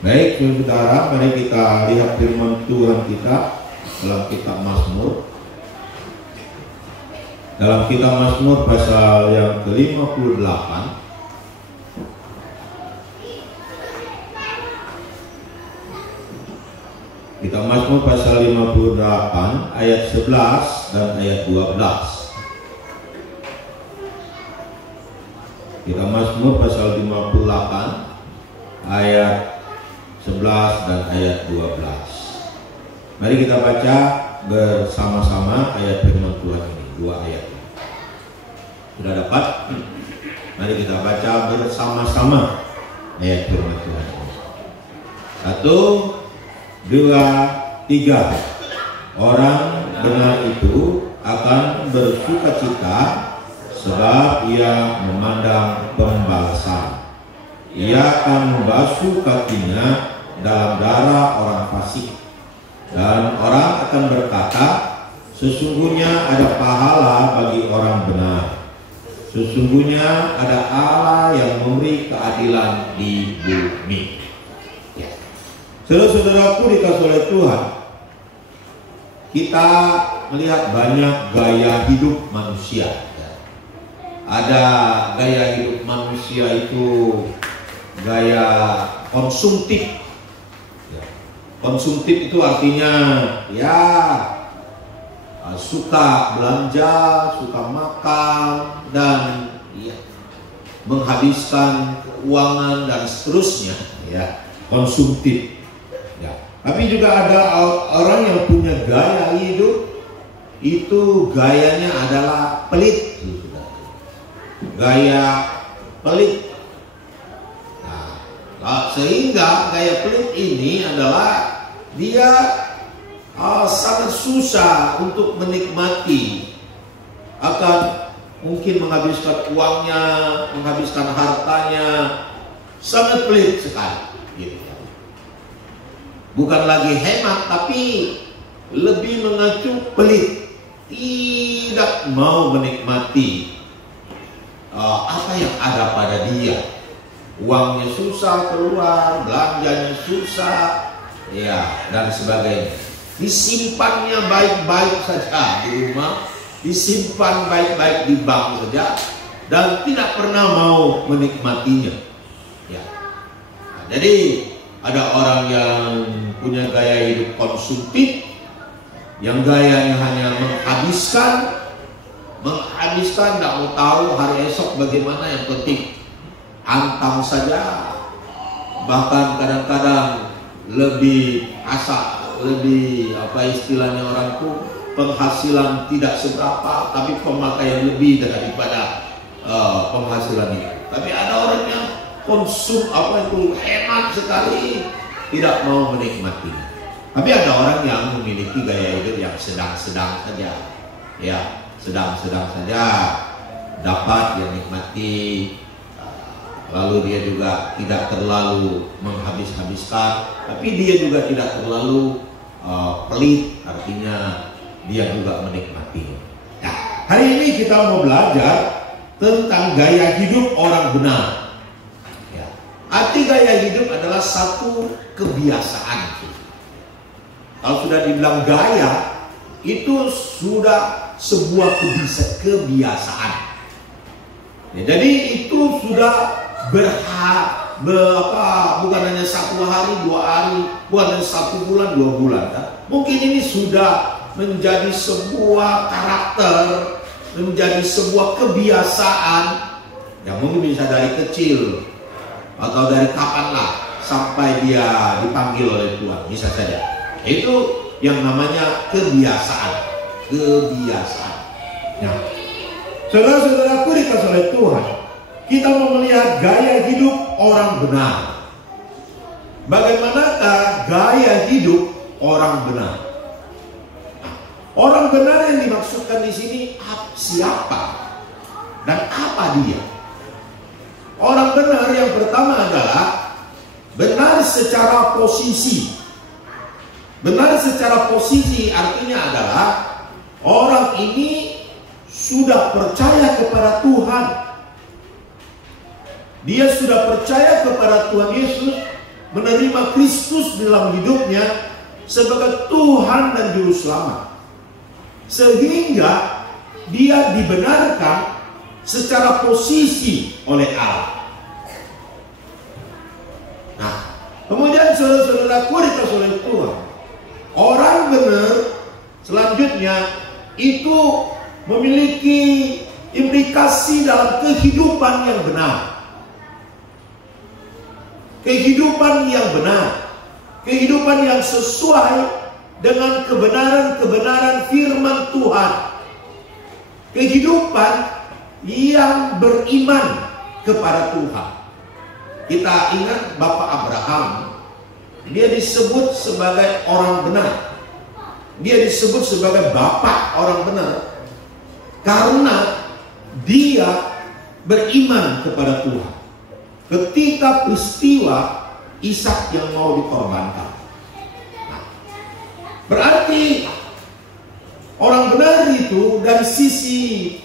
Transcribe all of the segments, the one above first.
Baik, saudara, mari kita lihat firman Tuhan kita dalam kitab Mazmur. Dalam kitab Mazmur pasal yang ke-58. Kitab Mazmur pasal 58 ayat 11 dan ayat 12. Kitab Mazmur pasal 58 ayat 11 dan ayat 12. Mari kita baca bersama-sama ayat firman Tuhan ini, dua ayat. Sudah dapat? Mari kita baca bersama-sama ayat firman Tuhan ini. 1, 2, 3. Orang benar itu akan bersukacita sebab ia memandang pembalasan. Ia akan membasuh kakinya dalam darah orang fasik, dan orang akan berkata, sesungguhnya ada pahala bagi orang benar. Sesungguhnya ada Allah yang memberi keadilan di bumi. Ya. Saudara-saudaraku dikasih oleh Tuhan, kita melihat banyak gaya hidup manusia. Ada gaya hidup manusia itu gaya konsumtif. Konsumtif itu artinya ya suka belanja, suka makan, dan ya, menghabiskan keuangan dan seterusnya. Ya, konsumtif. Ya. Tapi juga ada orang yang punya gaya hidup itu gayanya adalah pelit. Gaya pelit. Sehingga gaya pelit ini adalah dia sangat susah untuk menikmati, akan mungkin menghabiskan uangnya, menghabiskan hartanya, sangat pelit sekali gitu. Bukan lagi hemat, tapi lebih mengacu pelit, tidak mau menikmati apa yang ada pada dia. Uangnya susah keluar, belanjanya susah, ya, dan sebagainya. Disimpannya baik-baik saja di rumah, disimpan baik-baik di bank saja, dan tidak pernah mau menikmatinya. Ya. Nah, jadi ada orang yang punya gaya hidup konsumtif, yang gayanya hanya menghabiskan, tidak mau tahu hari esok bagaimana, yang penting antang saja. Bahkan kadang-kadang lebih apa istilahnya orang tuh, penghasilan tidak seberapa tapi pemakaian lebih daripada penghasilan itu. Tapi ada orang yang hemat sekali, tidak mau menikmatinya. Tapi ada orang yang memiliki gaya hidup yang sedang-sedang saja, ya, sedang-sedang saja, dapat dia nikmati. Lalu dia juga tidak terlalu menghabis-habiskan, tapi dia juga tidak terlalu pelit, artinya dia juga menikmati. Nah, hari ini kita mau belajar tentang gaya hidup orang benar. Ya. Arti gaya hidup adalah satu kebiasaan. Kalau sudah dibilang gaya, itu sudah sebuah kebiasaan. Ya, jadi itu sudah bukan hanya 1 hari, 2 hari, bukan hanya 1 bulan, 2 bulan. Kan? Mungkin ini sudah menjadi sebuah karakter, menjadi sebuah kebiasaan yang mungkin bisa dari kecil atau dari kapanlah sampai dia dipanggil oleh Tuhan, bisa saja. Itu yang namanya kebiasaan. Nah, saudara-saudaraku dikasih oleh Tuhan, kita mau melihat gaya hidup orang benar. Bagaimanakah gaya hidup orang benar? Orang benar yang dimaksudkan di sini siapa dan apa dia? Orang benar yang pertama adalah benar secara posisi. Benar secara posisi artinya adalah orang ini sudah percaya kepada Tuhan. Dia sudah percaya kepada Tuhan Yesus menerima Kristus dalam hidupnya sebagai Tuhan dan Juru Selamat, sehingga dia dibenarkan secara posisi oleh Allah. Nah, kemudian saudara-saudaraku dikasih oleh Tuhan, orang benar selanjutnya itu memiliki implikasi dalam kehidupan yang benar. Kehidupan yang benar, kehidupan yang sesuai dengan kebenaran-kebenaran firman Tuhan, kehidupan yang beriman kepada Tuhan. Kita ingat Bapak Abraham, dia disebut sebagai orang benar, dia disebut sebagai bapak orang benar karena dia beriman kepada Tuhan ketika peristiwa Ishak yang mau dikorbankan. Nah, berarti orang benar itu dari sisi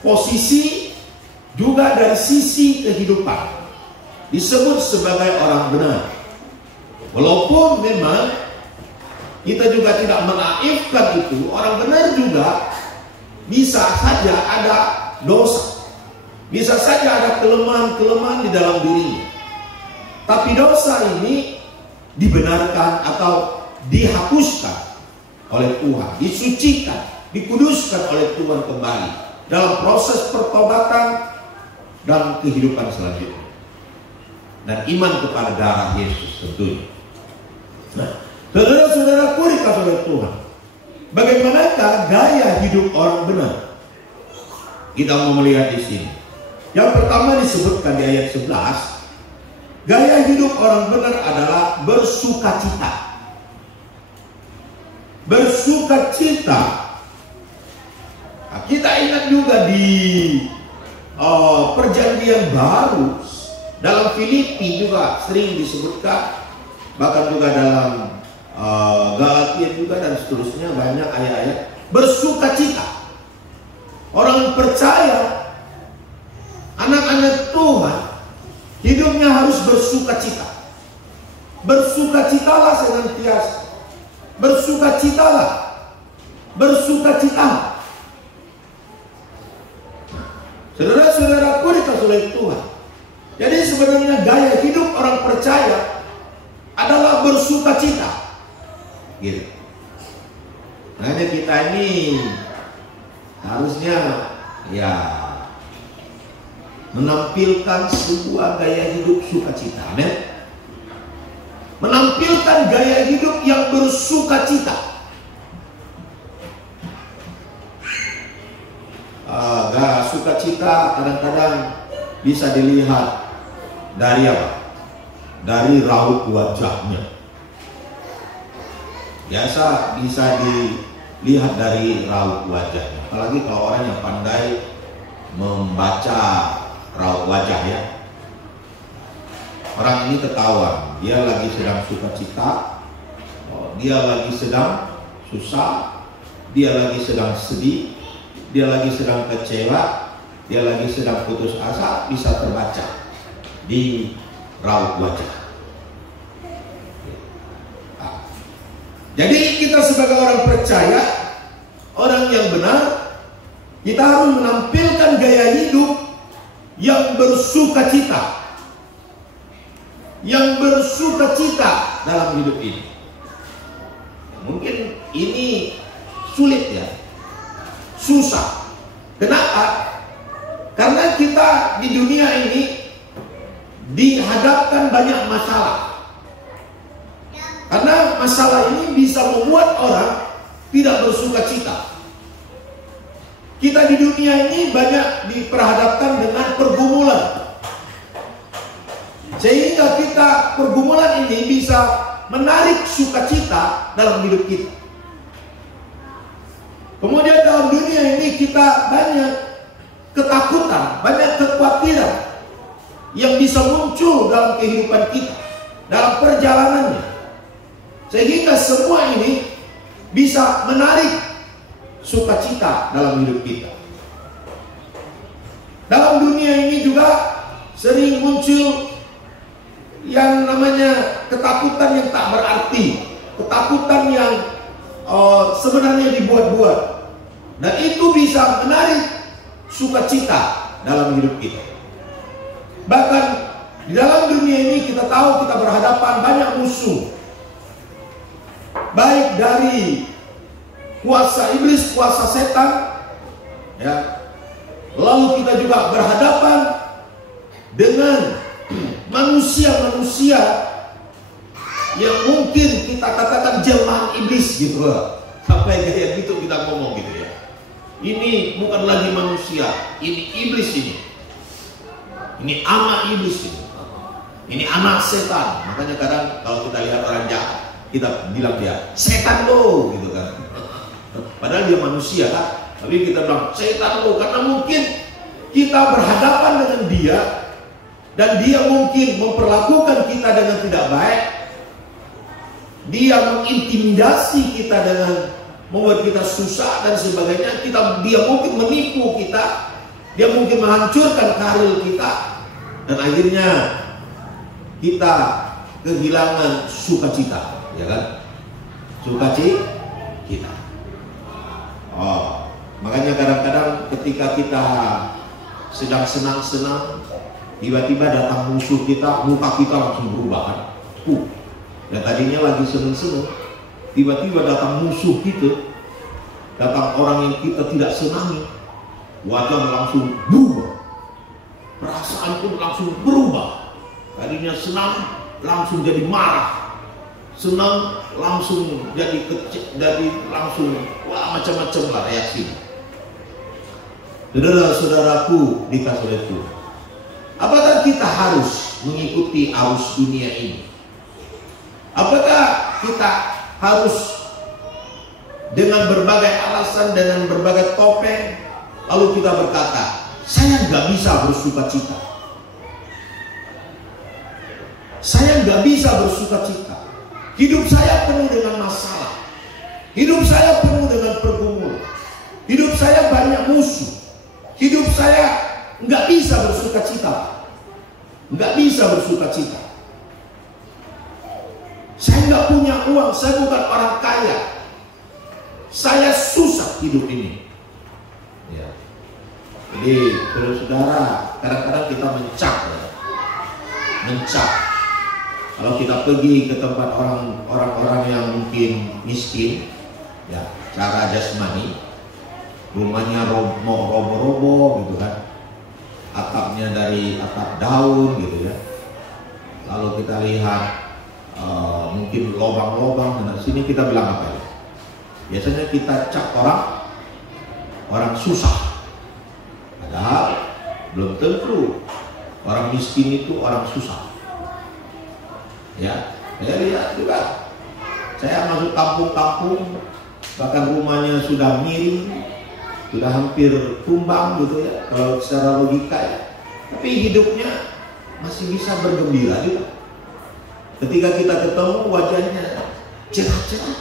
posisi juga dari sisi kehidupan disebut sebagai orang benar. Walaupun memang kita juga tidak menaifkan itu, orang benar juga bisa saja ada dosa, bisa saja ada kelemahan-kelemahan di dalam dirinya. Tapi dosa ini dibenarkan atau dihapuskan oleh Tuhan, disucikan, dikuduskan oleh Tuhan kembali dalam proses pertobatan dan kehidupan selanjutnya. Dan iman kepada darah Yesus tentunya. Nah, saudara-saudaraku dikasih oleh Tuhan, bagaimanakah gaya hidup orang benar? Kita mau melihat di sini. Yang pertama disebutkan di ayat 11, gaya hidup orang benar adalah bersukacita. Bersukacita. Nah, kita ingat juga di perjanjian baru dalam Filipi juga sering disebutkan, bahkan juga dalam Galatia juga dan seterusnya banyak ayat-ayat bersukacita. Orang percaya, anak-anak Tuhan, hidupnya harus bersukacita. Bersukacitalah senantiasa. Bersukacitalah. Bersukacitalah. Saudara-saudaraku dikasih oleh Tuhan. Jadi sebenarnya gaya hidup orang percaya adalah bersukacita. Gitu. Makanya kita ini harusnya ya menampilkan sebuah gaya hidup sukacita. Amin. Menampilkan gaya hidup yang bersukacita. Sukacita kadang-kadang bisa dilihat dari apa? Dari raut wajahnya. Biasa bisa dilihat dari raut wajahnya. Apalagi kalau orang yang pandai membaca raut wajah ya. Orang ini ketahuan, dia lagi sedang sukacita, dia lagi sedang susah, dia lagi sedang sedih, dia lagi sedang kecewa, dia lagi sedang putus asa, bisa terbaca di raut wajah. Jadi kita sebagai orang percaya, orang yang benar, kita harus menampilkan gaya hidup yang bersukacita. Yang bersukacita dalam hidup ini. Mungkin ini sulit ya, susah. Kenapa? Karena kita di dunia ini dihadapkan banyak masalah. Karena masalah ini bisa membuat orang tidak bersukacita. Kita di dunia ini banyak diperhadapkan dengan pergumulan. Sehingga kita pergumulan ini bisa menarik sukacita dalam hidup kita. Kemudian dalam dunia ini kita banyak ketakutan, banyak kekhawatiran yang bisa muncul dalam kehidupan kita, dalam perjalanannya. Sehingga semua ini bisa menarik sukacita dalam hidup kita. Dalam dunia ini juga sering muncul yang namanya ketakutan yang tak berarti, ketakutan yang sebenarnya dibuat-buat, dan itu bisa menarik sukacita dalam hidup kita. Bahkan di dalam dunia ini kita tahu kita berhadapan banyak musuh, baik dari kuasa iblis, kuasa setan, ya. Lalu kita juga berhadapan dengan manusia-manusia yang mungkin kita katakan jelmaan iblis gitu loh. Sampai kayak gitu kita ngomong gitu ya. Ini bukan lagi manusia, ini iblis ini. Ini anak iblis ini. Ini anak setan. Makanya kadang kalau kita lihat orang jahat, kita bilang dia setan lo gitu kan. Padahal dia manusia kan. Tapi kita bilang setan lo karena mungkin kita berhadapan dengan dia dan dia mungkin memperlakukan kita dengan tidak baik. Dia mengintimidasi kita dengan membuat kita susah dan sebagainya. Dia mungkin menipu kita, dia mungkin menghancurkan karir kita, dan akhirnya kita kehilangan sukacita, ya kan? Sukacita. Makanya kadang-kadang ketika kita sedang senang-senang, tiba-tiba datang musuh kita, muka kita langsung berubah kan? Dan tadinya lagi senang-senang, tiba-tiba datang musuh kita, datang orang yang kita tidak senangi, wajah langsung berubah, perasaan pun langsung berubah. Tadinya senang langsung jadi marah, senang langsung jadi kecil, jadi langsung wah macam-macam lah reaksi. Saudara-saudaraku dikasih oleh Tuhan, apakah kita harus mengikuti arus dunia ini? Apakah kita harus dengan berbagai alasan, dengan berbagai topeng, lalu kita berkata, saya nggak bisa bersukacita, saya nggak bisa bersukacita, hidup saya penuh dengan masalah, hidup saya penuh dengan pergumulan, hidup saya banyak musuh, hidup saya nggak bisa bersukacita, nggak bisa bersukacita. Saya nggak punya uang, saya bukan orang kaya, saya susah hidup ini. Ya. Jadi, kalau saudara, kadang-kadang kita mencap, ya. Mencap. Kalau kita pergi ke tempat orang-orang yang mungkin miskin, ya, cara jasmani, rumahnya mau roboh-roboh gitu kan, atapnya dari atap daun gitu ya. Lalu kita lihat mungkin lobang-lobang dan sini, kita bilang apa ya? Biasanya kita cap orang susah, padahal belum tentu orang miskin itu orang susah. Ya, saya lihat juga, saya masuk kampung-kampung, bahkan rumahnya sudah miring, sudah hampir tumbang gitu ya, kalau secara logika ya, tapi hidupnya masih bisa bergembira juga. Ketika kita ketemu wajahnya cerah-cerah,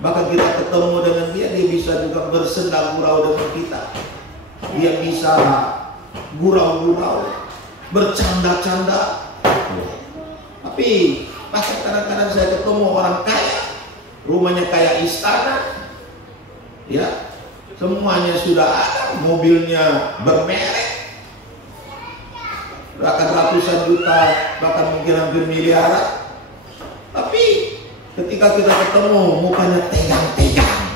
bahkan kita ketemu dengan dia bisa juga bersenda gurau dengan kita, dia bisa gurau-gurau, bercanda-canda. Tapi bahkan kadang-kadang saya ketemu orang kaya, rumahnya kayak istana, ya, semuanya sudah ada, mobilnya bermerek, bahkan ratusan juta, bahkan mungkin hampir miliaran. Tapi ketika kita ketemu, mukanya tegang-tegang,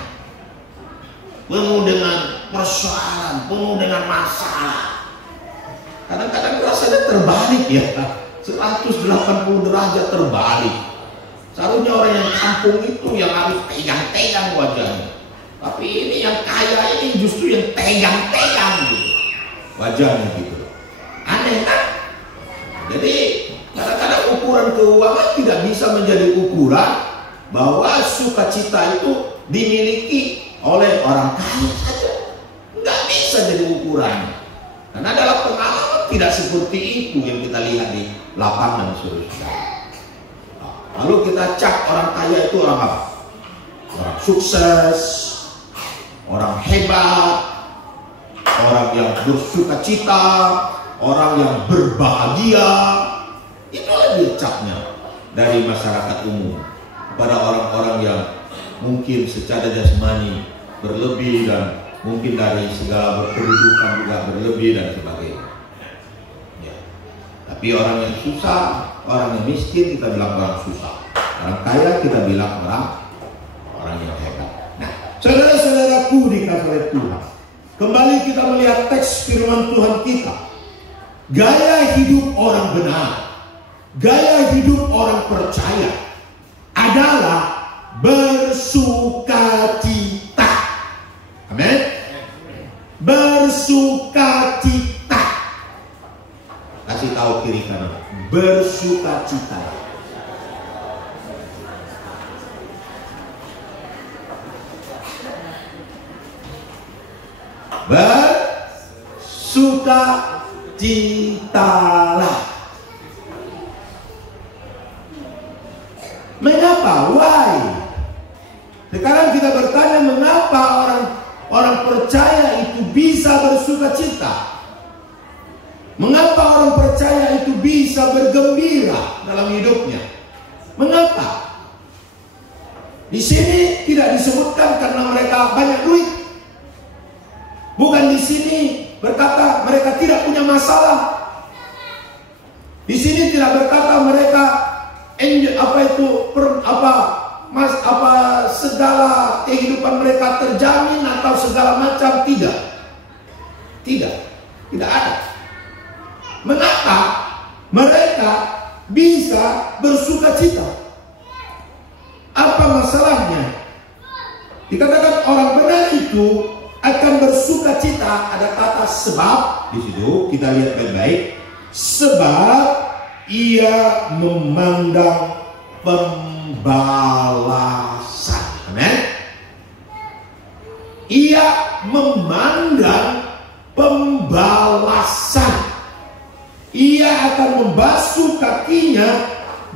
penuh dengan persoalan, penuh dengan masalah. Kadang-kadang rasanya terbalik ya, 180 derajat terbalik. Seharusnya orang yang kampung itu yang harus tegang-tegang wajahnya, tapi ini yang kaya ini justru yang tegang-tegang gitu wajahnya gitu. Aneh kan? Jadi kadang-kadang ukuran keuangan tidak bisa menjadi ukuran bahwa sukacita itu dimiliki oleh orang kaya saja. Nggak bisa jadi ukuran. Karena dalam pengalaman tidak seperti itu yang kita lihat di lapangan, saudara. Lalu kita cap orang kaya itu orang apa? Orang sukses, orang hebat, orang yang bersukacita, orang yang berbahagia. Itu aja capnya. dari masyarakat umum, kepada orang-orang yang mungkin secara jasmani berlebih dan mungkin dari segala berkedudukan juga berlebih dan sebagainya. Ya. Tapi orang yang susah, orang yang miskin kita bilang orang susah. Orang kaya kita bilang orang yang hebat. Nah, saudara-saudaraku dikasih oleh Tuhan, kembali kita melihat teks firman Tuhan kita. Gaya hidup orang benar, gaya hidup orang percaya adalah bersukacita. Amin. Bersukacita. Kasih tahu kiri kanan. Bersukacita. Bersukacitalah. Mengapa? Why? Sekarang kita bertanya, mengapa orang percaya itu bisa bersukacita? Mengapa orang percaya itu bisa bergembira dalam hidupnya? Mengapa? Di sini tidak disebutkan karena mereka banyak duit. Bukan di sini berkata mereka tidak punya masalah. Di sini tidak berkata mereka segala kehidupan mereka terjamin atau segala macam. Tidak ada. Mengapa mereka bisa bersukacita? Apa masalahnya? Dikatakan orang benar itu akan bersukacita. Ada kata sebab di situ, kita lihat baik-baik. Sebab ia memandang pembalasan. Amin. Ia memandang pembalasan. Ia akan membasuh kakinya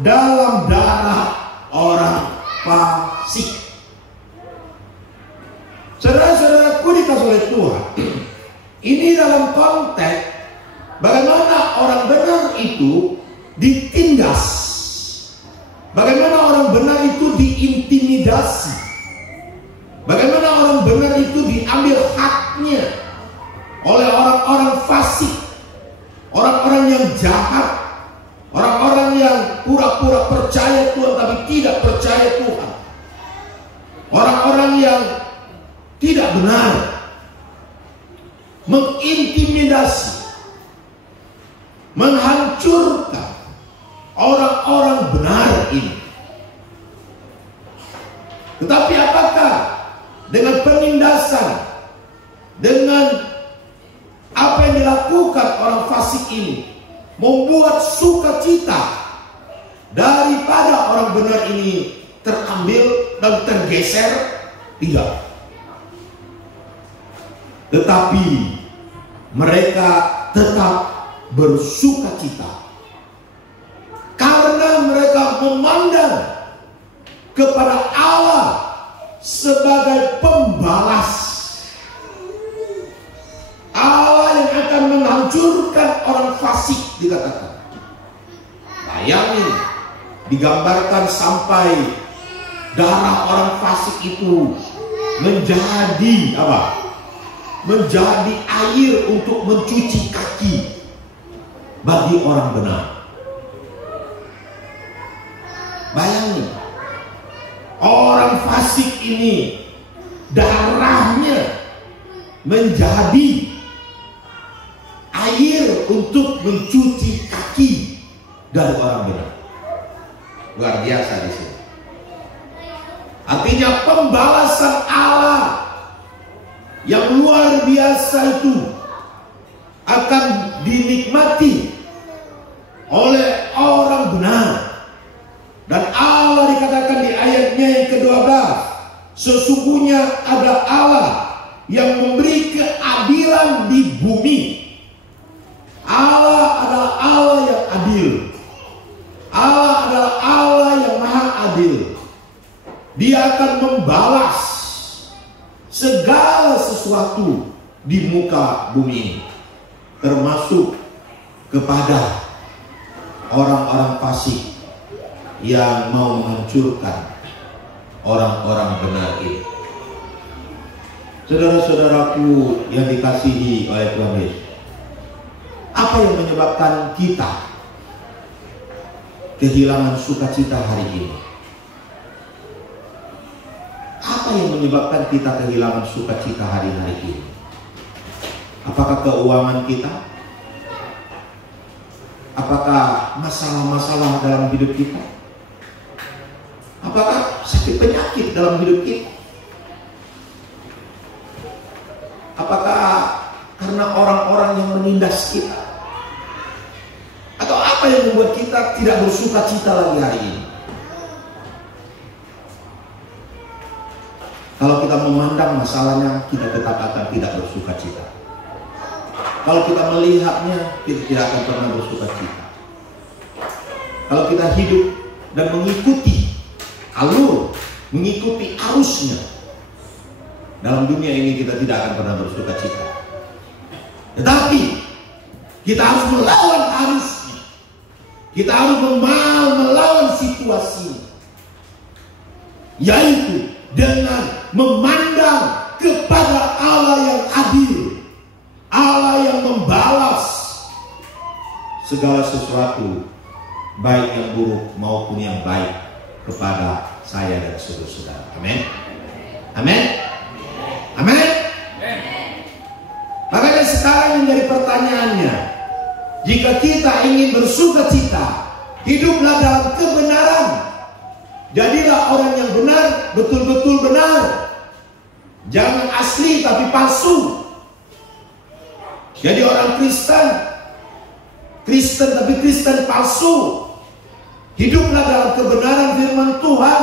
dalam darah orang fasik. Saudara-saudaraku dikasih oleh Tuhan, ini dalam konteks bagaimana orang benar itu ditindas, bagaimana orang benar itu diintimidasi, bagaimana orang benar itu diambil haknya oleh orang-orang fasik, orang-orang yang jahat, orang-orang yang pura-pura percaya Tuhan tapi tidak percaya Tuhan, orang-orang yang tidak benar, mengintimidasi, menghancurkan orang-orang benar ini. Tetapi apakah dengan penindasan, dengan apa yang dilakukan orang fasik ini membuat sukacita daripada orang benar ini terambil dan tergeser? Tidak. Tetapi mereka tetap bersukacita karena mereka memandang kepada Allah sebagai pembalas, Allah yang akan menghancurkan orang fasik. Dikatakan, bayangin, digambarkan sampai darah orang fasik itu menjadi apa? Menjadi air untuk mencuci kaki bagi orang benar. Bayangin, orang fasik ini darahnya menjadi air untuk mencuci kaki dari orang benar. Luar biasa di sini. Artinya pembalasan Allah yang luar biasa itu akan dinikmati oleh orang benar. Dan Allah dikatakan di ayatnya yang ke-12, sesungguhnya ada Allah yang memberi keadilan di bumi. Allah adalah Allah yang adil. Allah adalah Allah yang maha adil. Dia akan membalas segala sesuatu di muka bumi ini, termasuk kepada orang-orang fasik, yang mau menghancurkan orang-orang benar ini. Saudara-saudaraku yang dikasihi oleh Tuhan Yesus, apa yang menyebabkan kita kehilangan sukacita hari ini? Apa yang menyebabkan kita kehilangan sukacita hari-hari ini? Apakah keuangan kita? Apakah masalah-masalah dalam hidup kita? Apakah sakit penyakit dalam hidup kita? Apakah karena orang-orang yang menindas kita? Atau apa yang membuat kita tidak bersukacita lagi hari ini? Kalau kita memandang masalahnya, kita tetap akan tidak bersukacita. Kalau kita melihatnya, kita tidak akan pernah bersukacita. Kalau kita hidup dan mengikuti alur, mengikuti arusnya, dalam dunia ini kita tidak akan pernah bersukacita. Tetapi kita harus melawan arusnya. Kita harus melawan situasinya, yaitu dengan memandang kepada Allah yang adil, Allah yang membalas segala sesuatu, baik yang buruk maupun yang baik, kepada saya dan saudara-saudara. Amin. Amin. Amin. Makanya sekarang menjadi pertanyaannya, jika kita ingin bersukacita, hiduplah dalam kebenaran. Jadilah orang yang benar, betul-betul benar. Jangan asli tapi palsu. Jadi orang Kristen tapi Kristen palsu. Hiduplah dalam kebenaran firman Tuhan.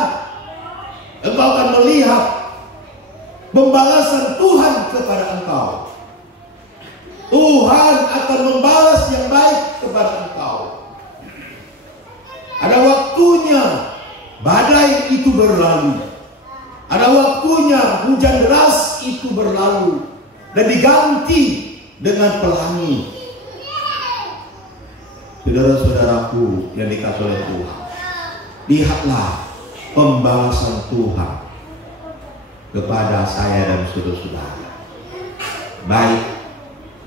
Engkau akan melihat pembalasan Tuhan kepada engkau. Tuhan akan membalas yang baik kepada engkau. Ada waktunya badai itu berlalu. Ada waktunya hujan deras itu berlalu dan diganti dengan pelangi. Saudara-saudaraku yang dikasihi oleh Tuhan, lihatlah pembalasan Tuhan kepada saya dan saudara-saudara. Baik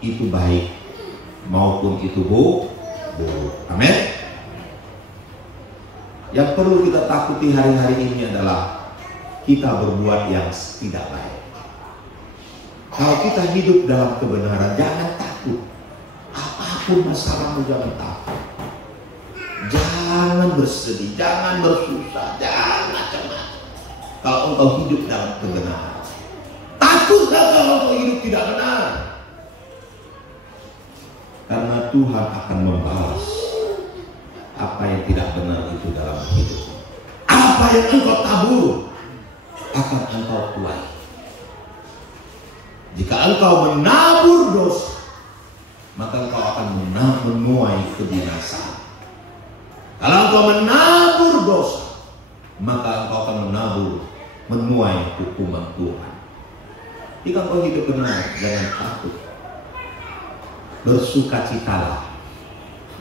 itu baik maupun itu buruk. Amin. Yang perlu kita takuti hari-hari ini adalah kita berbuat yang tidak baik. Kalau kita hidup dalam kebenaran, jangan takut. Apapun masalahmu, jangan takut. Jangan bersedih, jangan bersusah, jangan cemas. Kalau engkau hidup dalam kebenaran, takutlah kalau engkau hidup tidak benar. Karena Tuhan akan membalas apa yang tidak benar itu dalam hidup. Apa yang engkau tabur akan engkau tuai. Jika engkau menabur dosa, maka engkau akan menuai kebinasaan. Kalau engkau menabur dosa, maka engkau akan menuai hukuman Tuhan. Jika engkau hidup benar, jangan takut. Bersukacitalah.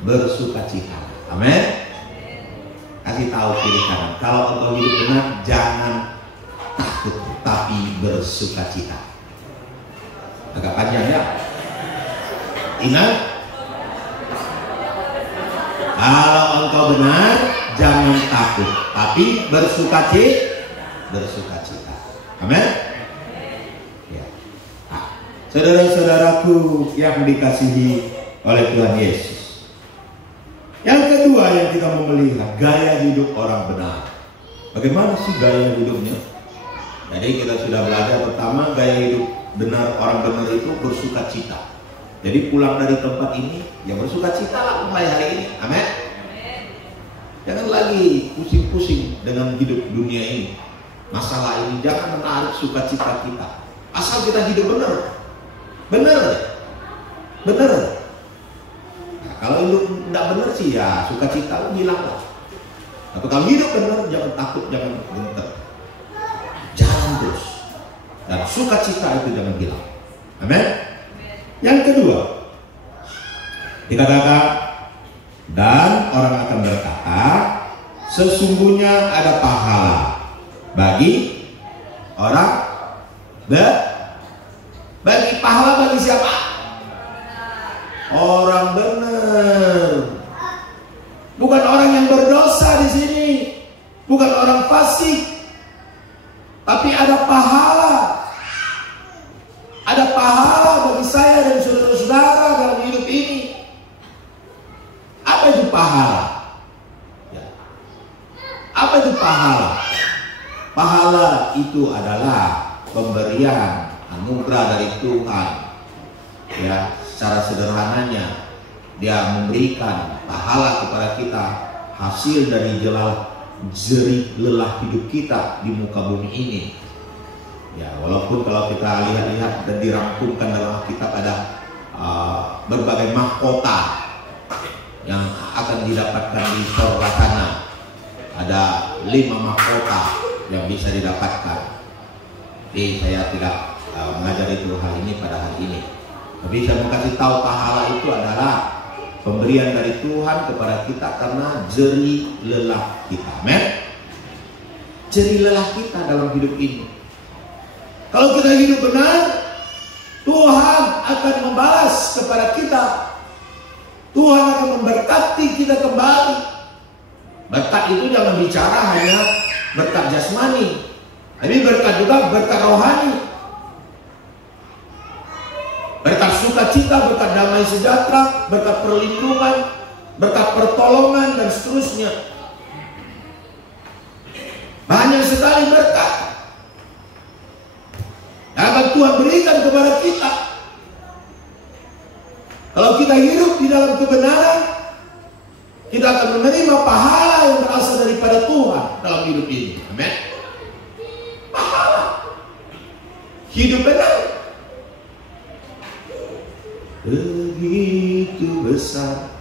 Bersukacitalah. Amin. Kasih tahu kiri kanan, kalau engkau hidup benar, jangan takut, tapi bersukacita. Agak panjang ya. Ingat, kalau engkau benar, jangan takut, tapi bersukacita. Amin. Ya. Saudara-saudaraku yang dikasihi oleh Tuhan Yesus, yang kedua yang kita mau melihat, gaya hidup orang benar. Bagaimana sih gaya hidupnya? Jadi kita sudah belajar pertama, gaya hidup benar orang benar itu bersukacita. Jadi pulang dari tempat ini, ya bersukacita lah mulai hari ini. Amin. Jangan lagi pusing-pusing dengan hidup dunia ini. Masalah ini jangan menarik sukacita kita. Asal kita hidup benar. Benar. Nah, kalau hidup tidak benar sih ya sukacita hilang lah. Tapi kalau hidup benar, jangan takut, jangan gentar. Jalan terus. Dan sukacita itu jangan hilang. Amin. Yang kedua, dikatakan, dan orang akan berkata, sesungguhnya ada pahala bagi orang bagi pahala bagi siapa? Orang benar. Bukan orang yang berdosa di sini, bukan orang fasik, tapi ada pahala. Ada pahala bagi saya dan saudara-saudara dalam hidup ini. Apa itu pahala? Ya. Apa itu pahala? Pahala itu adalah pemberian anugerah dari Tuhan. Ya, secara sederhananya Dia memberikan pahala kepada kita, hasil dari jerih lelah hidup kita di muka bumi ini. Ya, walaupun kalau kita lihat-lihat dan dirangkumkan dalam Alkitab ada berbagai mahkota yang akan didapatkan di sorga sana. Ada 5 mahkota yang bisa didapatkan. Jadi saya tidak mengajar itu hal ini pada hari ini. Tapi saya mau kasih tahu pahala itu adalah pemberian dari Tuhan kepada kita karena jerih lelah kita. Amin. Jerih lelah kita dalam hidup ini. Kalau kita hidup benar, Tuhan akan membalas kepada kita. Tuhan akan memberkati kita kembali. Berkat itu jangan bicara hanya berkat jasmani, tapi berkat juga berkat rohani. Berkat sukacita, berkat damai sejahtera, berkat perlindungan, berkat pertolongan, dan seterusnya. Banyak sekali berkat yang akan Tuhan berikan kepada kita. Kalau kita hidup di dalam kebenaran, kita akan menerima pahala yang berasal daripada Tuhan dalam hidup ini. Amin. Pahala hidup benar. Begitu besar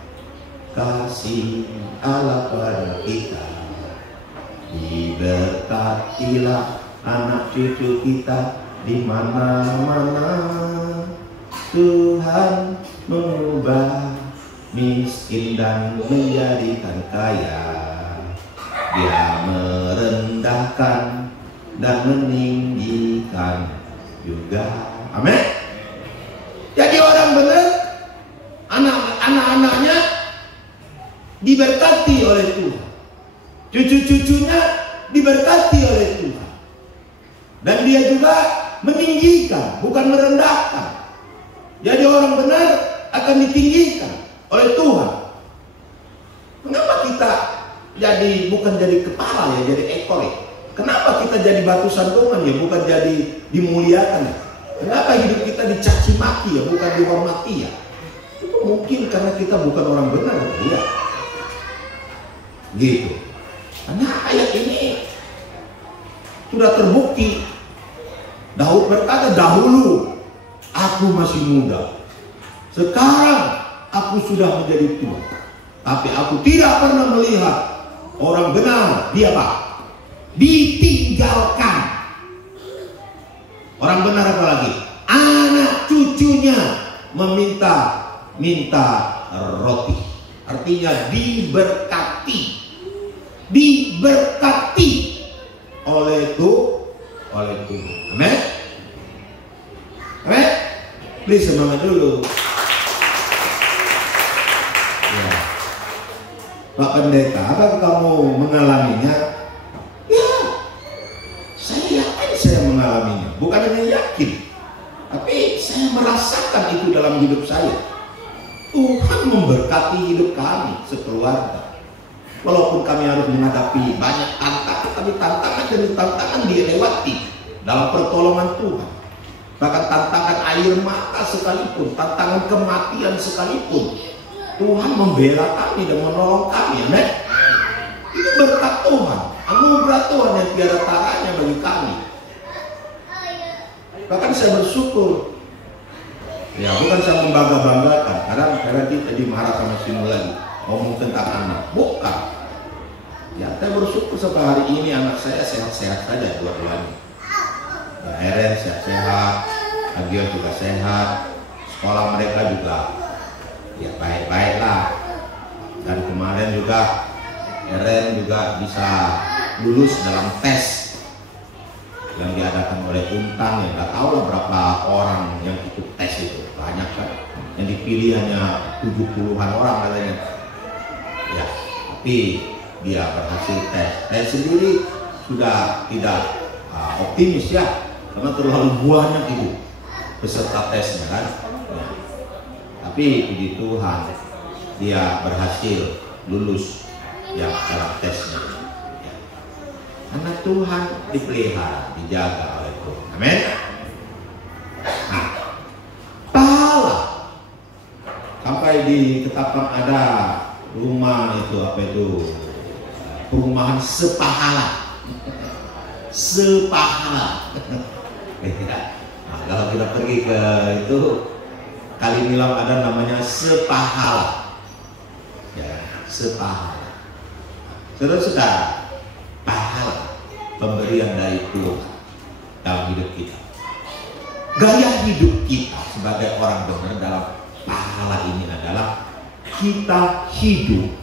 kasih Allah pada kita, diberkatilah anak cucu kita di mana-mana. Tuhan mengubah miskin dan menjadikan kaya. Dia merendahkan dan meninggikan juga. Amin. Jadi orang benar, anak-anaknya diberkati oleh Tuhan, cucu-cucunya diberkati oleh Tuhan, dan dia juga meninggikan, bukan merendahkan. Jadi orang benar akan ditinggikan oleh Tuhan. Kenapa kita bukan jadi kepala ya, jadi ekor ya? Kenapa kita jadi batu sandungan ya, bukan jadi dimuliakan ya? Kenapa hidup kita dicaci maki ya, bukan dihormati ya? Itu mungkin karena kita bukan orang benar ya. Gitu. Karena ayat ini sudah terbukti. Daud berkata, dahulu aku masih muda, sekarang aku sudah menjadi tua, tapi aku tidak pernah melihat orang benar dia apa? Ditinggalkan. Orang benar apa lagi? Anak cucunya minta roti. Artinya diberkati oleh Tuhan. Amin. Amin. Please semangat dulu. Ya. Pak Pendeta, apakah kamu mengalaminya? Ya, saya yakin saya mengalaminya. Bukan hanya yakin, tapi saya merasakan itu dalam hidup saya. Tuhan memberkati hidup kami sekeluarga. Walaupun kami harus menghadapi banyak tantangan, tapi tantangan demi tantangan dilewati dalam pertolongan Tuhan. Bahkan tantangan air mata sekalipun, tantangan kematian sekalipun, Tuhan membela kami dan menolong kami. Amin. Itu berkat Tuhan, anugerah Tuhan yang tiada taranya bagi kami. Bahkan saya bersyukur. Ya, bukan saya membangga-banggakan. Kadang kita dimarah sama sini lagi, ngomong tentang anak. Bukan. Ya, saya bersyukur sampai hari ini anak saya sehat-sehat saja dua-duanya. Ya, Eren sehat-sehat, Agio juga sehat, sekolah mereka juga ya baik-baik lah. Dan kemarin juga Eren juga bisa lulus dalam tes yang diadakan oleh Untang. Ya nggak tahu lah berapa orang yang ikut tes itu, banyak kan, yang dipilih hanya 70-an orang katanya ya, tapi dia berhasil tes. Saya sendiri sudah tidak optimis ya, karena terlalu banyak itu peserta tesnya kan ya. Tapi puji Tuhan dia berhasil lulus yang dalam tesnya ya. Karena Tuhan dipelihara, dijaga oleh Tuhan. Amin. Nah, pahala sampai ditetapkan ada rumah itu, apa itu, perumahan sepahala. Sepahala. Nah, kalau kita pergi ke itu Kali Nilam ada namanya sepahala. Ya, sepahala. Saudara-saudara, pahala pemberian dari Tuhan dalam hidup kita. Gaya hidup kita sebagai orang benar dalam pahala ini adalah kita hidup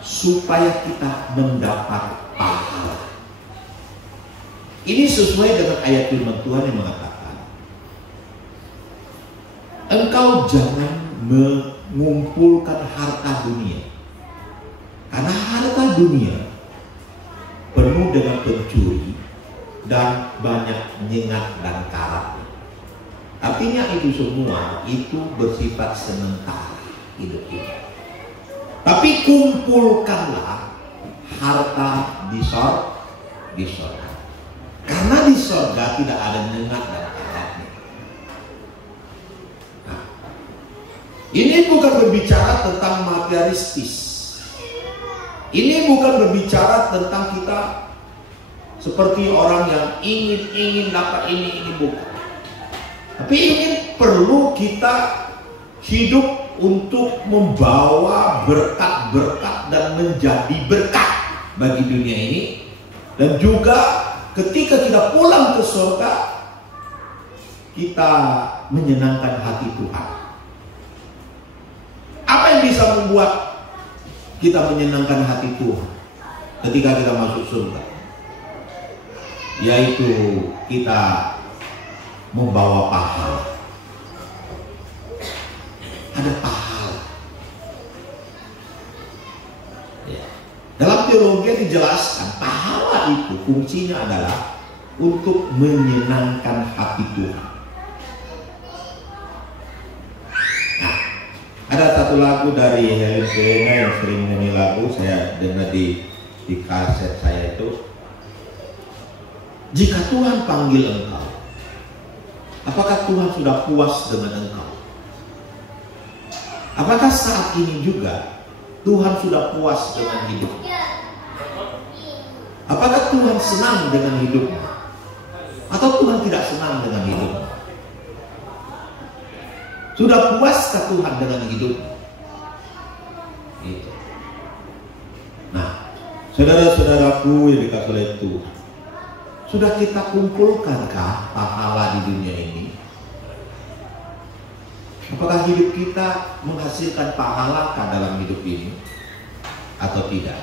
supaya kita mendapat pahala. Ini sesuai dengan ayat firman Tuhan yang mengatakan, engkau jangan mengumpulkan harta dunia, karena harta dunia penuh dengan pencuri dan banyak nyengat dan karat. Artinya itu semua itu bersifat sementara hidup ini. Tapi kumpulkanlah harta di sorga. Karena di sorga tidak ada nyengat dan karatnya. Nah, ini bukan berbicara tentang materialistis. Ini bukan berbicara tentang kita seperti orang yang ingin dapat ini bukan. Tapi ini perlu kita hidup untuk membawa berkat-berkat dan menjadi berkat bagi dunia ini. Dan juga ketika kita pulang ke surga, kita menyenangkan hati Tuhan. Apa yang bisa membuat kita menyenangkan hati Tuhan ketika kita masuk surga? Yaitu kita membawa pahala. Ada pahala. Ya. Dalam teologi dijelaskan pahala itu fungsinya adalah untuk menyenangkan hati Tuhan. Nah, ada satu lagu dari Helen Kelena yang sering nyanyi lagu, saya dengar di kaset saya itu. Jika Tuhan panggil engkau, apakah Tuhan sudah puas dengan engkau? Apakah saat ini juga Tuhan sudah puas dengan hidupmu? Apakah Tuhan senang dengan hidupmu? Atau Tuhan tidak senang dengan hidupmu? Sudah puaskah Tuhan dengan hidupmu? Gitu. Nah, saudara-saudaraku yang dikasihi oleh Tuhan, sudah kita kumpulkankah pahala di dunia ini? Apakah hidup kita menghasilkan pahalakah dalam hidup ini atau tidak?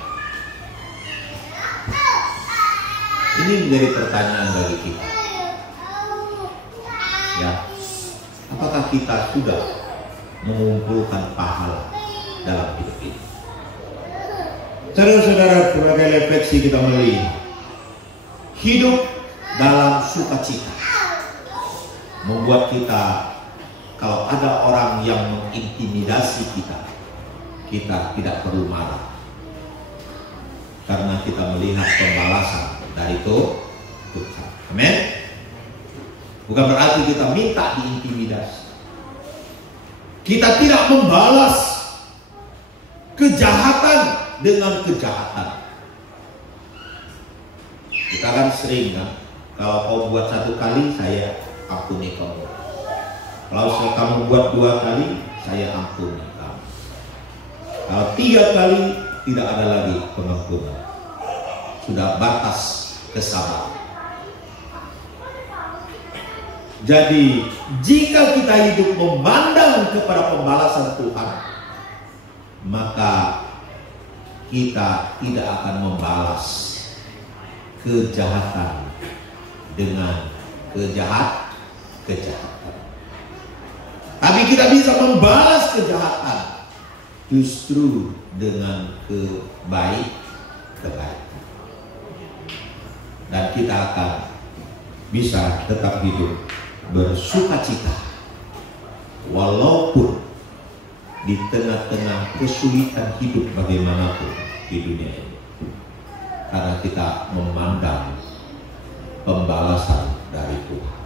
Ini menjadi pertanyaan bagi kita. Ya, apakah kita sudah mengumpulkan pahala dalam hidup ini? Saudara-saudara, sebagai refleksi kita melihat hidup dalam sukacita membuat kita, kalau ada orang yang mengintimidasi kita, kita tidak perlu marah, karena kita melihat pembalasan dari Tuhan. Amin. Bukan berarti kita minta diintimidasi. Kita tidak membalas kejahatan dengan kejahatan. Kita kan sering kan, kalau kau buat satu kali, saya ampuni kamu. Kalau kamu buat 2 kali, saya ampuni kamu. Kalau 3 kali, tidak ada lagi pengampunan. Sudah batas kesabaran. Jadi, jika kita hidup memandang kepada pembalasan Tuhan, maka kita tidak akan membalas kejahatan dengan kejahatan. Tapi kita bisa membalas kejahatan justru dengan kebaikan. Dan kita akan bisa tetap hidup bersukacita walaupun di tengah-tengah kesulitan hidup bagaimanapun di dunia ini, karena kita memandang pembalasan dari Tuhan.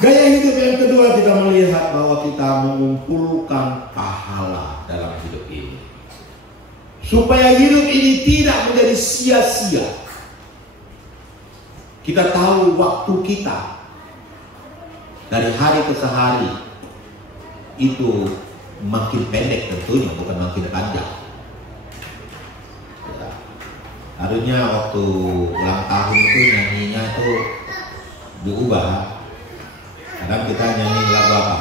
Gaya hidup yang kedua, kita melihat bahwa kita mengumpulkan pahala dalam hidup ini, supaya hidup ini tidak menjadi sia-sia. Kita tahu waktu kita dari hari ke hari itu makin pendek tentunya, bukan makin panjang. Ya. Harusnya waktu ulang tahun itu nyanyinya itu diubah. Kadang kita nyanyi lagu apa?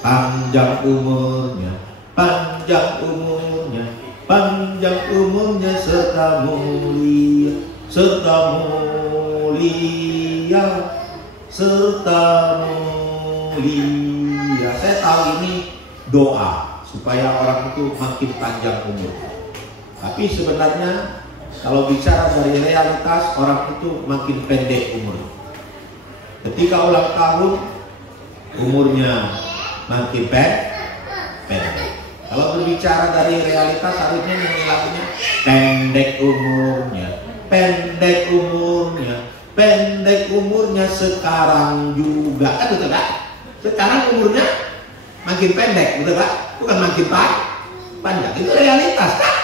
Panjang umurnya, panjang umurnya, panjang umurnya serta mulia, serta mulia, serta mulia. Saya tahu ini doa supaya orang itu makin panjang umur. Tapi sebenarnya kalau bicara dari realitas, orang itu makin pendek umur. Ketika ulang tahun, umurnya makin pendek. Kalau berbicara dari realitas, harusnya nyanyi lagunya pendek umurnya, pendek umurnya, pendek umurnya sekarang juga. Kan betul kan? Sekarang umurnya makin pendek, betul kan? Bukan makin panjang. Itu realitas kan?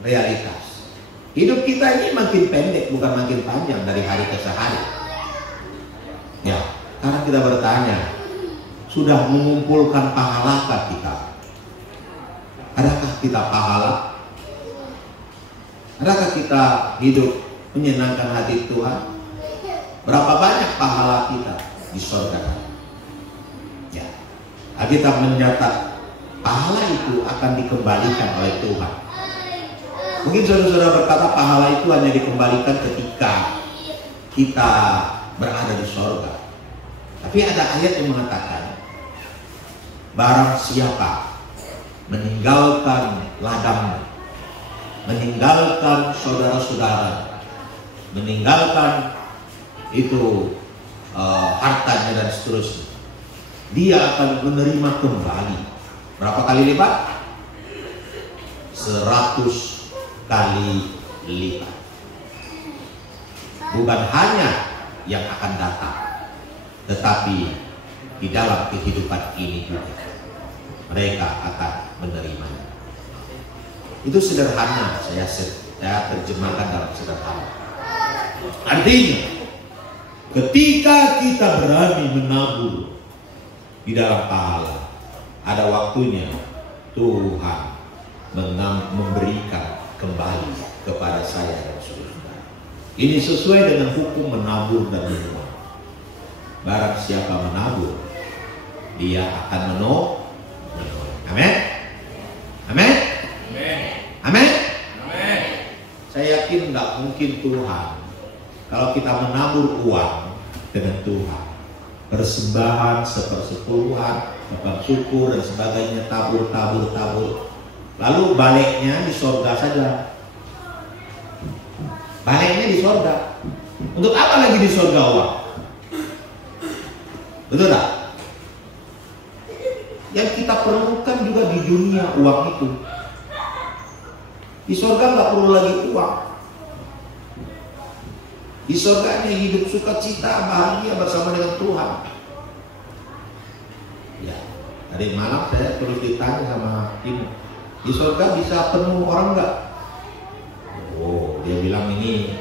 Realitas. Hidup kita ini makin pendek, bukan makin panjang dari hari ke hari. Ya, karena kita bertanya, sudah mengumpulkan pahalakah kita? Adakah kita pahala? Adakah kita hidup menyenangkan hati Tuhan? Berapa banyak pahala kita di surga? Ya, kita mencatat pahala itu akan dikembalikan oleh Tuhan. Mungkin saudara-saudara berkata pahala itu hanya dikembalikan ketika kita berada di surga. Tapi ada ayat yang mengatakan, barang siapa meninggalkan ladang, meninggalkan saudara-saudara, meninggalkan itu hartanya dan seterusnya, dia akan menerima kembali berapa kali lipat? 100 kali lipat. Bukan hanya yang akan datang, tetapi di dalam kehidupan ini juga mereka akan menerimanya. Itu sederhana, saya terjemahkan dalam sederhana. Artinya, ketika kita berani menabur di dalam pahala, ada waktunya Tuhan memberikan kembali kepada saya dan saudara. Ini sesuai dengan hukum menabur dan menuai. Barang siapa menabur, dia akan menuai. Amin. Amin. Amin. Amin. Saya yakin nggak mungkin Tuhan kalau kita menabur uang dengan Tuhan, persembahan sepersepuluhan, dapat syukur dan sebagainya, tabur, lalu baliknya di surga saja. Baliknya di surga. Untuk apa lagi di surga uang? Betul tak? Yang kita perlukan juga di dunia uang itu. Di surga nggak perlu lagi uang. Di surga ini hidup sukacita, bahagia bersama dengan Tuhan. Ya, dari malam saya terus ditanya sama ini, di surga bisa penuh orang nggak? Oh, dia bilang ini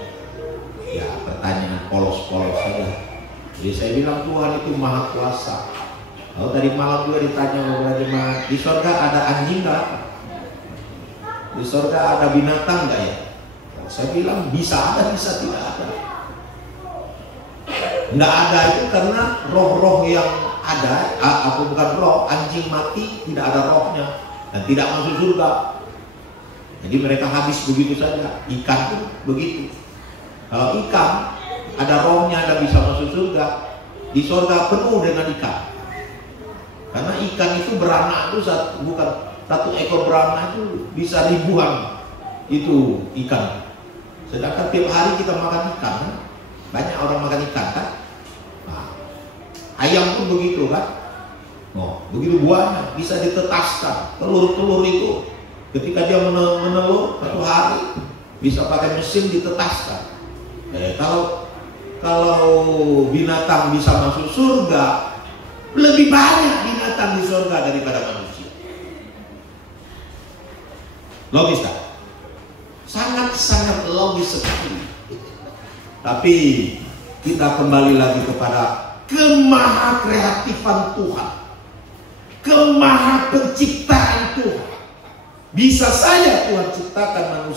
ya pertanyaan polos-polos saja. Jadi saya bilang Tuhan itu maha kuasa. Lalu tadi malam juga ditanya beberapa jemaat, di surga ada anjing nggak? Di surga ada binatang nggak ya? Saya bilang bisa ada, bisa tidak ada. Nggak ada itu karena roh-roh yang ada, apa bukan roh, anjing mati tidak ada rohnya dan tidak masuk surga. Jadi mereka habis begitu saja. Ikan pun begitu. Kalau ikan ada rohnya dan bisa masuk surga, di surga penuh dengan ikan. Karena ikan itu beranak itu bukan satu ekor beranak itu bisa ribuan itu ikan. Sedangkan tiap hari kita makan ikan, kan? Banyak orang makan ikan kan? Nah, ayam pun begitu kan? Oh, begitu banyak bisa ditetaskan. Telur-telur itu ketika dia menelur satu hari bisa pakai mesin ditetaskan. Kalau binatang bisa masuk surga, lebih banyak binatang di surga daripada manusia. Logis tak? Sangat-sangat logis sekali. Tapi kita kembali lagi kepada kemahakreatifan Tuhan, kemahapenciptaan Tuhan. Bisa saja Tuhan ciptakan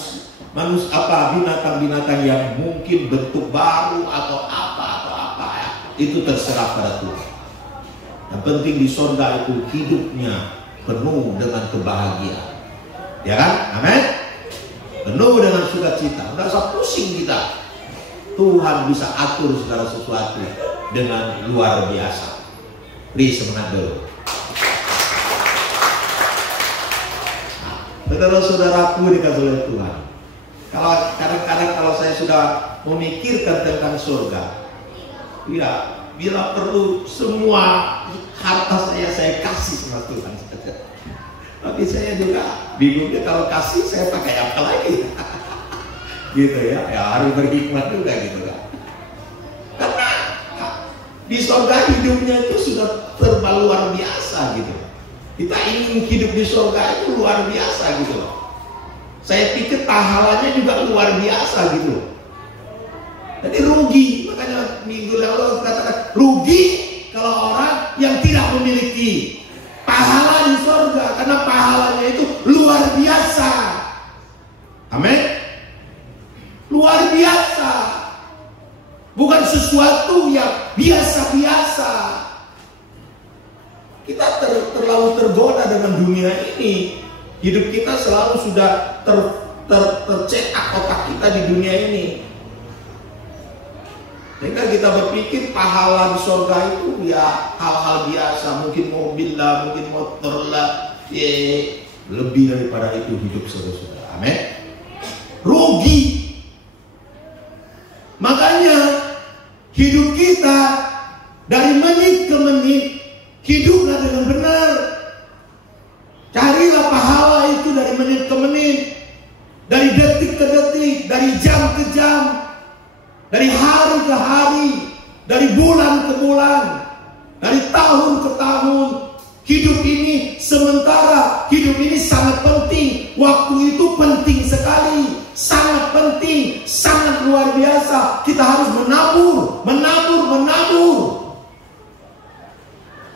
binatang-binatang yang mungkin bentuk baru atau apa ya. Itu terserah pada Tuhan. Yang penting di surga itu hidupnya penuh dengan kebahagiaan. Ya kan? Amin. Penuh dengan sukacita. Tidak usah pusing kita. Tuhan bisa atur segala sesuatu dengan luar biasa. Beri semangat dulu. Saudara-saudaraku dikasih oleh Tuhan. Kalau kadang-kadang kalau saya sudah memikirkan tentang surga, ya bila perlu semua harta saya kasih sama Tuhan. Tapi saya juga bingungnya kalau kasih saya pakai apa lagi? Gitu ya, harus berhikmat juga gitu kan. Karena di surga hidupnya itu sudah serba luar biasa gitu. Kita ingin hidup di surga itu luar biasa gitu loh. Saya pikir pahalanya juga luar biasa gitu loh. Jadi rugi, makanya minggu lalu katakan rugi kalau orang yang tidak memiliki pahala di surga, karena pahalanya itu luar biasa. Amin. Luar biasa. Bukan sesuatu yang biasa-biasa. Kita terlalu tergoda dengan dunia ini. Hidup kita selalu sudah tercetak otak kita di dunia ini. Sehingga kita berpikir pahala di surga itu ya hal-hal biasa. Mungkin mobil lah, mungkin motor lah. Lebih daripada itu hidup saudara-saudara. Amin. Rugi. Makanya hidup kita dari menit ke menit, hiduplah dengan benar. Carilah pahala itu dari menit ke menit, dari detik ke detik, dari jam ke jam, dari hari ke hari, dari bulan ke bulan, dari tahun ke tahun. Hidup ini sementara, hidup ini sangat penting. Waktu itu penting sekali, sangat penting, sangat luar biasa. Kita harus menabur.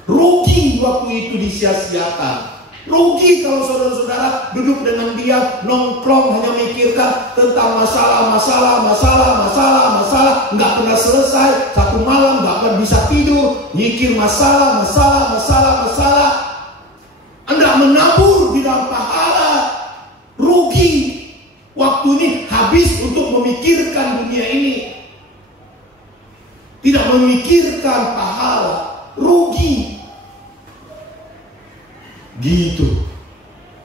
Rugi waktu itu disia-siakan. Rugi kalau saudara-saudara duduk dengan dia nongkrong hanya mikirkan tentang masalah, nggak pernah selesai. Satu malam nggak pernah bisa tidur, mikir masalah. Anda menabur di dalam pahala, rugi. Waktu ini habis untuk memikirkan dunia ini, tidak memikirkan pahala, rugi. Gitu.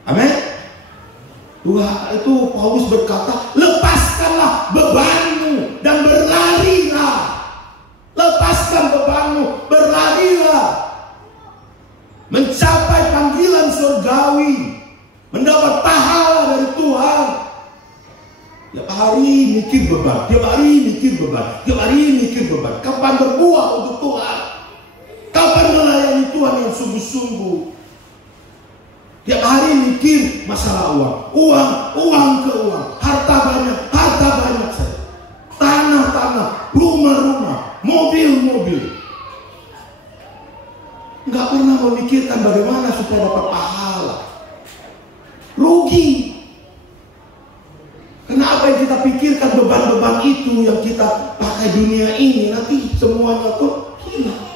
Amin. Tuhan itu Paulus berkata, lepaskanlah bebanmu dan berlarilah. Lepaskan bebanmu, berlarilah. Mencapai panggilan surgawi, mendapat pahala dari Tuhan. Tiap hari mikir beban, tiap hari mikir beban. Kapan berbuah untuk Tuhan? Kapan melayani Tuhan yang sungguh-sungguh? Tiap hari mikir masalah uang ke uang, harta banyak saja, tanah, rumah, mobil. Nggak pernah memikirkan bagaimana supaya dapat pahala. Rugi. Karena apa yang kita pikirkan, beban-beban itu yang kita pakai dunia ini, nanti semuanya tuh hilang.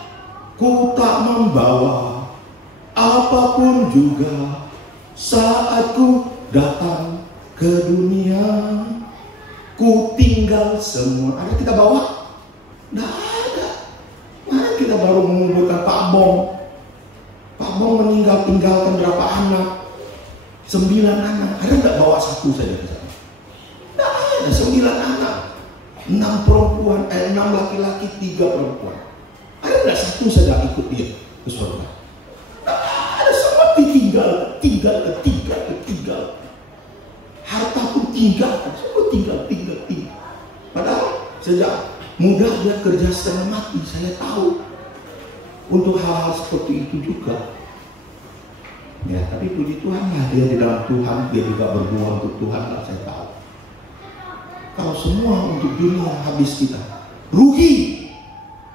ku tak membawa apapun juga saat ku datang ke dunia. Ku tinggal semua. Ada kita bawa? Nggak ada. Mana kita baru mengumpulkan Pak Bong. Pak Bong tinggalkan berapa anak? 9 anak. Ada nggak bawa 1 saja ke sana? Nggak ada. 9 anak. 6 perempuan, 6 laki-laki, 3 perempuan. Ada nggak 1 saja ikut dia ke surga? Nggak ada. Semua tinggal. Harta pun tinggal. Semua tinggal. Padahal sejak muda dia kerja setengah mati. Saya tahu untuk hal-hal seperti itu juga. Ya, tapi puji Tuhan lah, dia di dalam Tuhan, dia juga berbuat untuk Tuhan lah, saya tahu. Kalau semua untuk dunia habis kita, rugi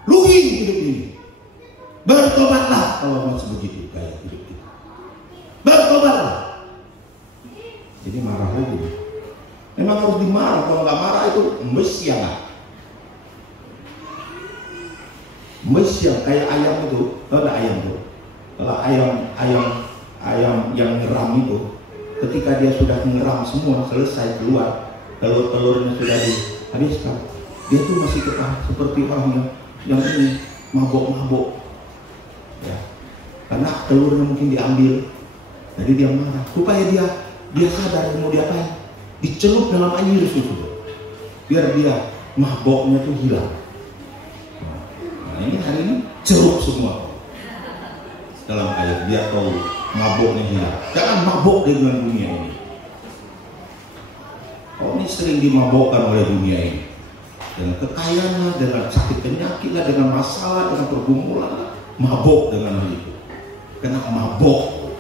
hidup ini. Bertobatlah kalau masih begitu kayak hidup kita. Bertobatlah. Jadi marah lagi. Memang harus dimarah, kalau nggak marah itu mesiang. Mesiang kayak ayam itu, ada ayam itu. Kalau ayam yang ngeram itu, ketika dia sudah ngeram semua, selesai keluar, telur-telurnya sudah dihabiskan, dia tuh masih ketahan seperti orang yang ini mabok-mabok, ya, karena telurnya mungkin diambil, jadi dia marah. Supaya dia sadar mau diapain, dicelup dalam air itu, biar dia maboknya tuh hilang. Nah ini hari ini celup semua dalam air, biar tahu maboknya hilang. Jangan mabok dengan dunia ini. Oh, ini sering dimabokkan oleh dunia ini, dengan kekayaan lah, dengan sakit penyakit lah, dengan masalah, dengan pergumulan lah. Mabok dengan hal itu. Kena mabok.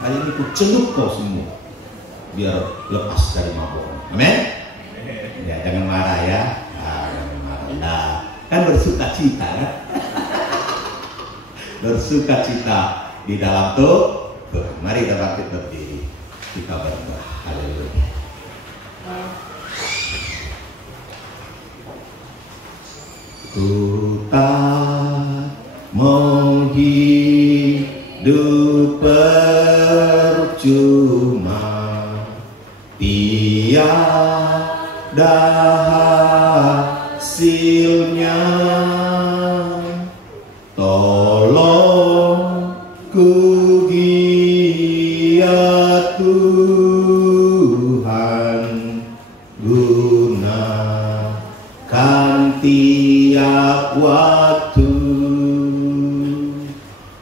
Hari ini ku celup kau semua, biar lepas dari mabok. Amin. Ya, jangan marah ya. Jangan marah. Nah, kan bersuka cita kan? Bersuka cita di dalam Tuhan. Mari kita bangkit berdiri, kita berdoa. Haleluya. Ku tak mau hidup percuma, tiada hasilnya. Tolong ku giat Tuhan, gunakan tiap waktu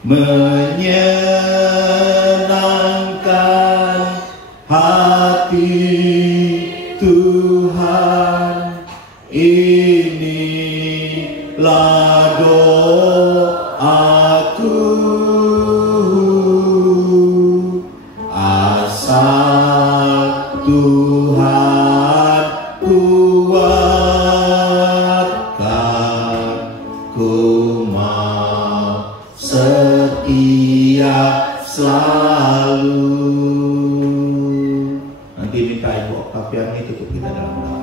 menyenangkan hati Tuhan. Inilah doaku, asal Tuhan kuatkan, ku mau setia selalu. Nanti minta Ibu Oktaviani tutup kita dalam doa.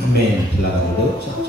Amin. Silakan duduk.